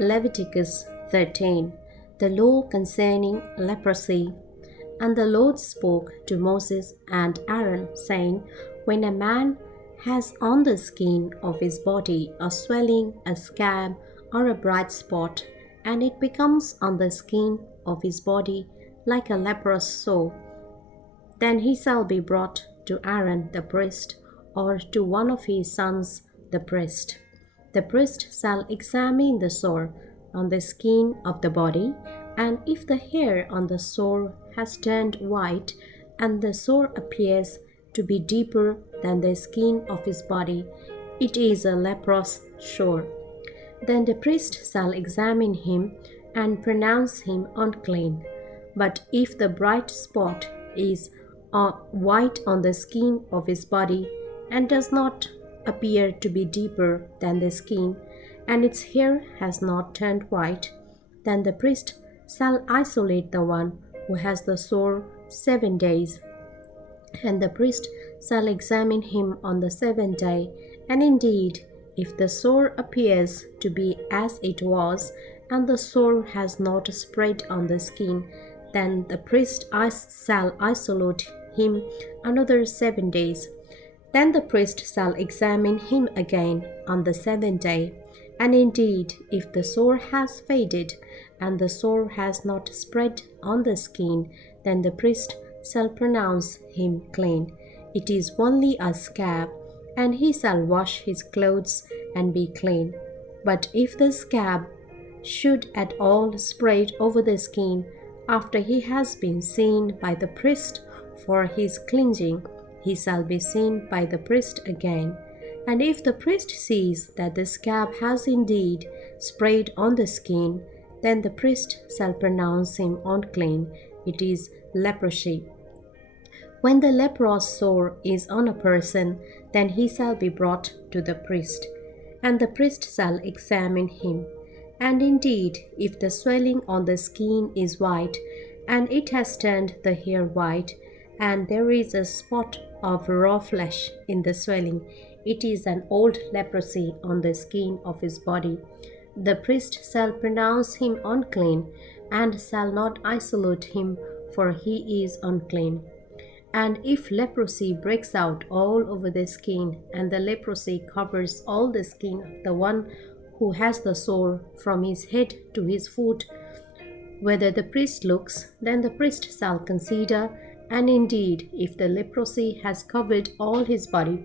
Leviticus 13. The law concerning leprosy. And the Lord spoke to Moses and Aaron, saying, When a man has on the skin of his body a swelling, a scab, or a bright spot, and it becomes on the skin of his body like a leprous sore, then he shall be brought to Aaron the priest, or to one of his sons the priest. The priest shall examine the sore on the skin of the body, and if the hair on the sore has turned white, and the sore appears to be deeper than the skin of his body, it is a leprous sore. Then the priest shall examine him and pronounce him unclean. But if the bright spot is white on the skin of his body, and does not appear to be deeper than the skin, and its hair has not turned white, then the priest shall isolate the one who has the sore 7 days. And the priest shall examine him on the 7th day, and indeed, if the sore appears to be as it was, and the sore has not spread on the skin, then the priest shall isolate him another 7 days. Then the priest shall examine him again on the 7th day, and indeed, if the sore has faded, and the sore has not spread on the skin, then the priest shall pronounce him clean. It is only a scab, and he shall wash his clothes and be clean. But if the scab should at all spread over the skin, after he has been seen by the priest for his cleansing, he shall be seen by the priest again. And if the priest sees that the scab has indeed spread on the skin, then the priest shall pronounce him unclean. It is leprosy. When the leprous sore is on a person, then he shall be brought to the priest, and the priest shall examine him. And indeed, if the swelling on the skin is white, and it has turned the hair white, and there is a spot of raw flesh in the swelling, it is an old leprosy on the skin of his body. The priest shall pronounce him unclean, and shall not isolate him, for he is unclean. And if leprosy breaks out all over the skin, and the leprosy covers all the skin of the one who has the sore from his head to his foot, whether the priest looks, then the priest shall consider, and indeed, if the leprosy has covered all his body,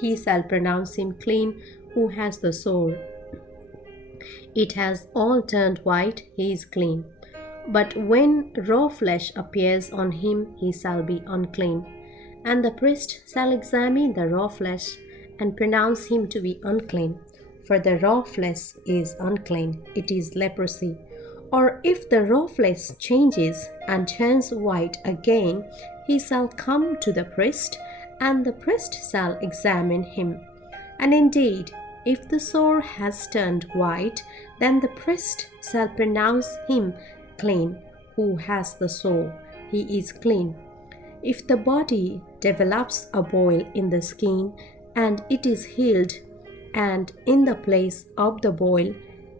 he shall pronounce him clean who has the sore. It has all turned white, he is clean. But when raw flesh appears on him, he shall be unclean. And the priest shall examine the raw flesh and pronounce him to be unclean. For the raw flesh is unclean, it is leprosy. Or if the raw flesh changes and turns white again, he shall come to the priest, and the priest shall examine him. And indeed, if the sore has turned white, then the priest shall pronounce him clean who has the sore. He is clean. If the body develops a boil in the skin, and it is healed, and in the place of the boil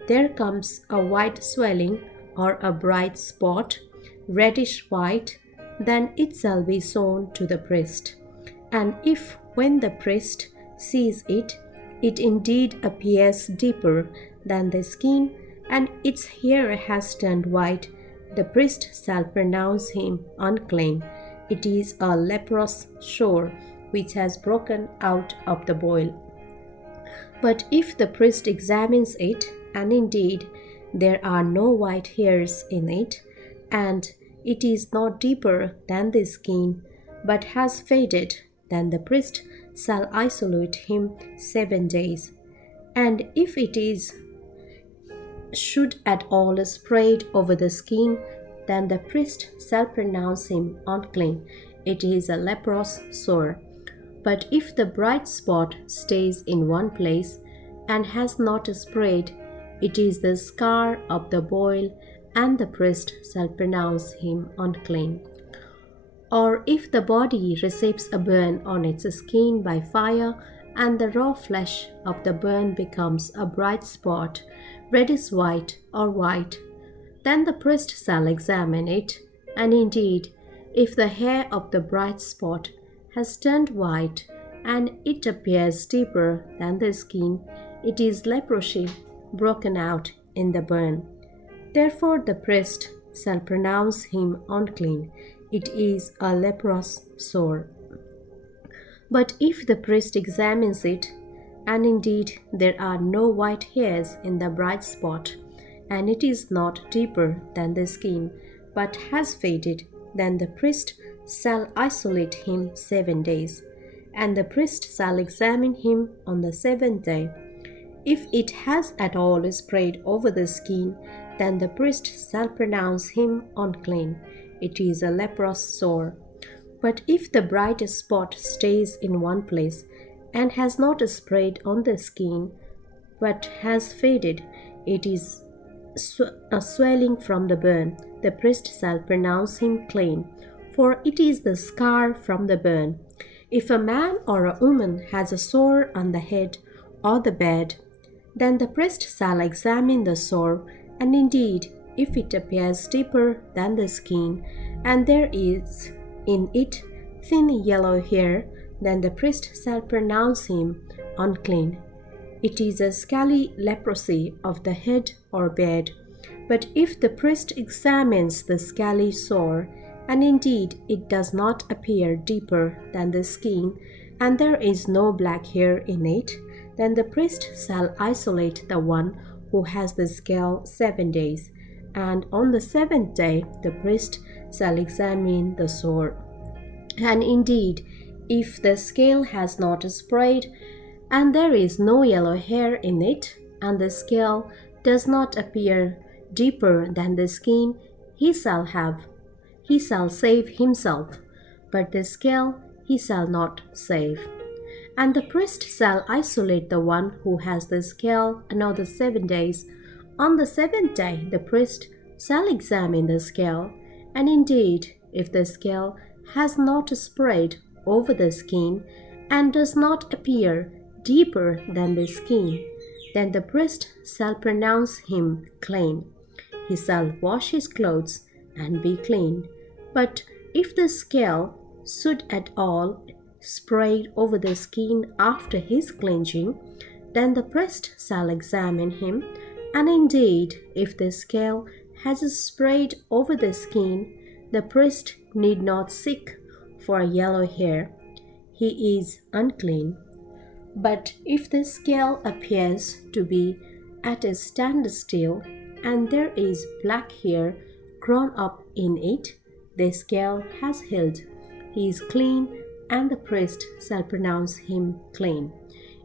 there comes a white swelling or a bright spot, reddish white, then it shall be shown to the priest. And if when the priest sees it, it indeed appears deeper than the skin, and its hair has turned white, the priest shall pronounce him unclean. It is a leprous sore which has broken out of the boil. But if the priest examines it, and indeed there are no white hairs in it, and it is not deeper than the skin, but has faded, then the priest shall isolate him 7 days. And if it should at all spread over the skin, then the priest shall pronounce him unclean. It is a leprous sore. But if the bright spot stays in one place and has not spread, it is the scar of the boil, and the priest shall pronounce him unclean. Or if the body receives a burn on its skin by fire, and the raw flesh of the burn becomes a bright spot, reddish white or white, then the priest shall examine it, and indeed, if the hair of the bright spot has turned white, and it appears deeper than the skin, it is leprosy broken out in the burn. Therefore the priest shall pronounce him unclean. It is a leprous sore. But if the priest examines it, and indeed there are no white hairs in the bright spot, and it is not deeper than the skin, but has faded, then the priest shall isolate him 7 days, and the priest shall examine him on the 7th day. If it has at all spread over the skin, then the priest shall pronounce him unclean. It is a leprous sore. But if the bright spot stays in one place, and has not spread on the skin, but has faded, it is a swelling from the burn. The priest shall pronounce him clean, for it is the scar from the burn. If a man or a woman has a sore on the head or the bed, then the priest shall examine the sore, and indeed, if it appears deeper than the skin, and there is in it thin yellow hair, then the priest shall pronounce him unclean. It is a scaly leprosy of the head or bed. But if the priest examines the scaly sore, and indeed it does not appear deeper than the skin, and there is no black hair in it, then the priest shall isolate the one who has the scale 7 days, and on the 7th day the priest shall examine the sore. And indeed, if the scale has not spread, and there is no yellow hair in it, and the scale does not appear deeper than the skin, he shall save himself, but the scale he shall not save. And the priest shall isolate the one who has the scale another 7 days. On the 7th day the priest shall examine the scale, and indeed, if the scale has not spread over the skin, and does not appear deeper than the skin, then the priest shall pronounce him clean. He shall wash his clothes and be clean. But if the scale should at all spread over the skin after his cleansing, then the priest shall examine him, and indeed, if the scale has spread over the skin, the priest need not seek for yellow hair. He is unclean. But if the scale appears to be at a standstill, and there is black hair grown up in it, the scale has healed. He is clean, and the priest shall pronounce him clean.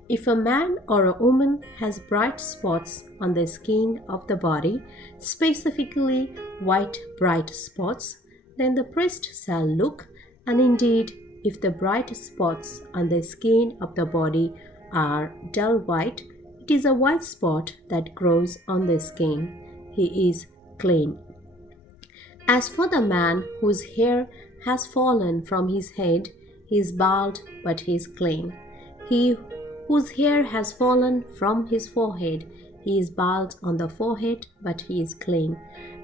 If a man or a woman has bright spots on the skin of the body, specifically white bright spots, then the priest shall look, and indeed, if the bright spots on the skin of the body are dull white, it is a white spot that grows on the skin. He is clean. As for the man whose hair has fallen from his head, he is bald, but he is clean. He whose hair has fallen from his forehead, he is bald on the forehead, but he is clean.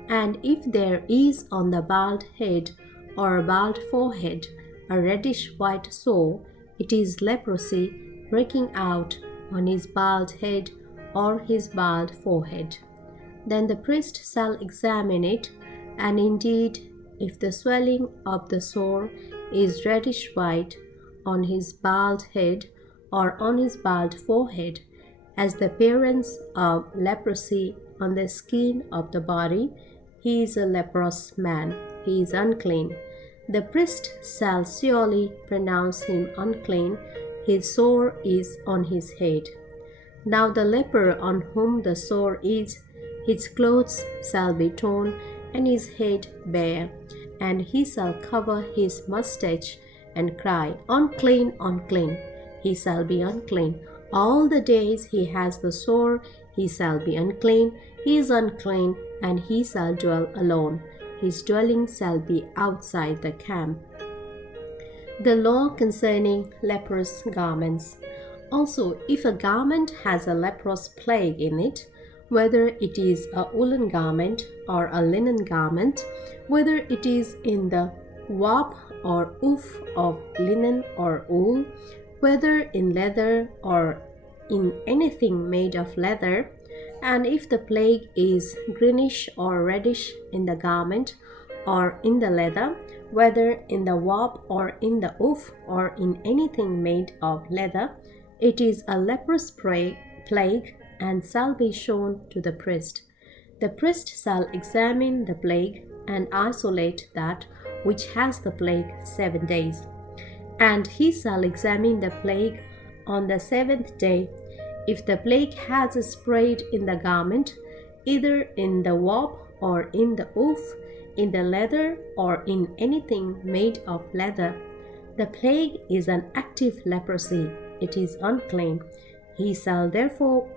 And if there is on the bald head or bald forehead a reddish white sore, it is leprosy breaking out on his bald head or his bald forehead. Then the priest shall examine it, and indeed, if the swelling of the sore is reddish white on his bald head or on his bald forehead, as the appearance of leprosy on the skin of the body, he is a leprous man. He is unclean. The priest shall surely pronounce him unclean. His sore is on his head. Now the leper on whom the sore is, his clothes shall be torn, and his head bare, and he shall cover his mustache and cry, Unclean, unclean. He shall be unclean. All the days he has the sore, he shall be unclean. He is unclean, and he shall dwell alone. His dwelling shall be outside the camp. The law concerning leprous garments. Also, if a garment has a leprous plague in it, whether it is a woolen garment or a linen garment, whether it is in the warp or woof of linen or wool, whether in leather or in anything made of leather, and if the plague is greenish or reddish in the garment or in the leather, whether in the warp or in the woof or in anything made of leather, it is a leprous plague and shall be shown to the priest. The priest shall examine the plague and isolate that which has the plague 7 days. And he shall examine the plague on the 7th day. If the plague has spread in the garment, either in the warp or in the woof, in the leather or in anything made of leather, the plague is an active leprosy. It is unclean. He shall therefore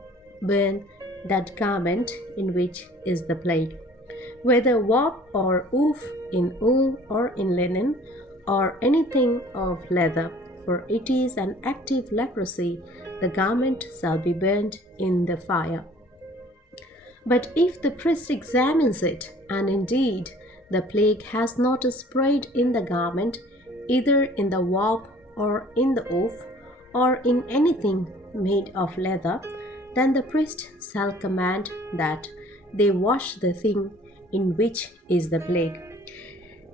burn that garment in which is the plague, whether warp or woof, in wool or in linen, or anything of leather, for it is an active leprosy. The garment shall be burned in the fire. But if the priest examines it, and indeed the plague has not spread in the garment, either in the warp or in the woof, or in anything made of leather, then the priest shall command that they wash the thing in which is the plague,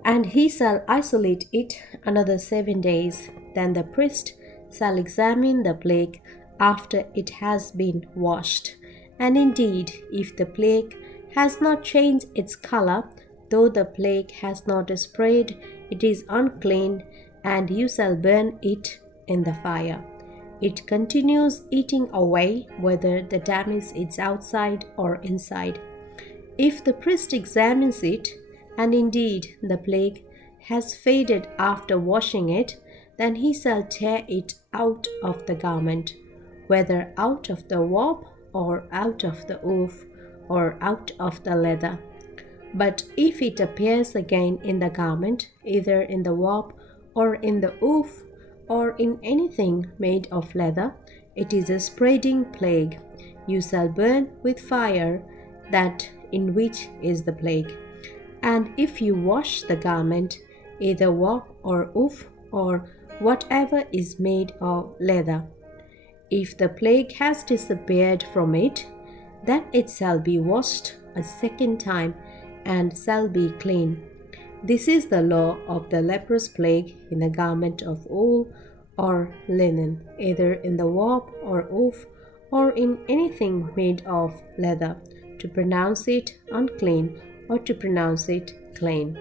and he shall isolate it another 7 days. Then the priest shall examine the plague after it has been washed. And indeed, if the plague has not changed its color, though the plague has not spread, it is unclean, and you shall burn it in the fire. It continues eating away, whether the damage is outside or inside. If the priest examines it, and indeed the plague has faded after washing it, then he shall tear it out of the garment, whether out of the warp or out of the woof or out of the leather. But if it appears again in the garment, either in the warp or in the woof or in anything made of leather, it is a spreading plague. You shall burn with fire that in which is the plague. And if you wash the garment, either warp or woof or whatever is made of leather, if the plague has disappeared from it, then it shall be washed a second time and shall be clean. This is the law of the leprous plague in the garment of wool or linen, either in the warp or woof or in anything made of leather, to pronounce it unclean or to pronounce it clean.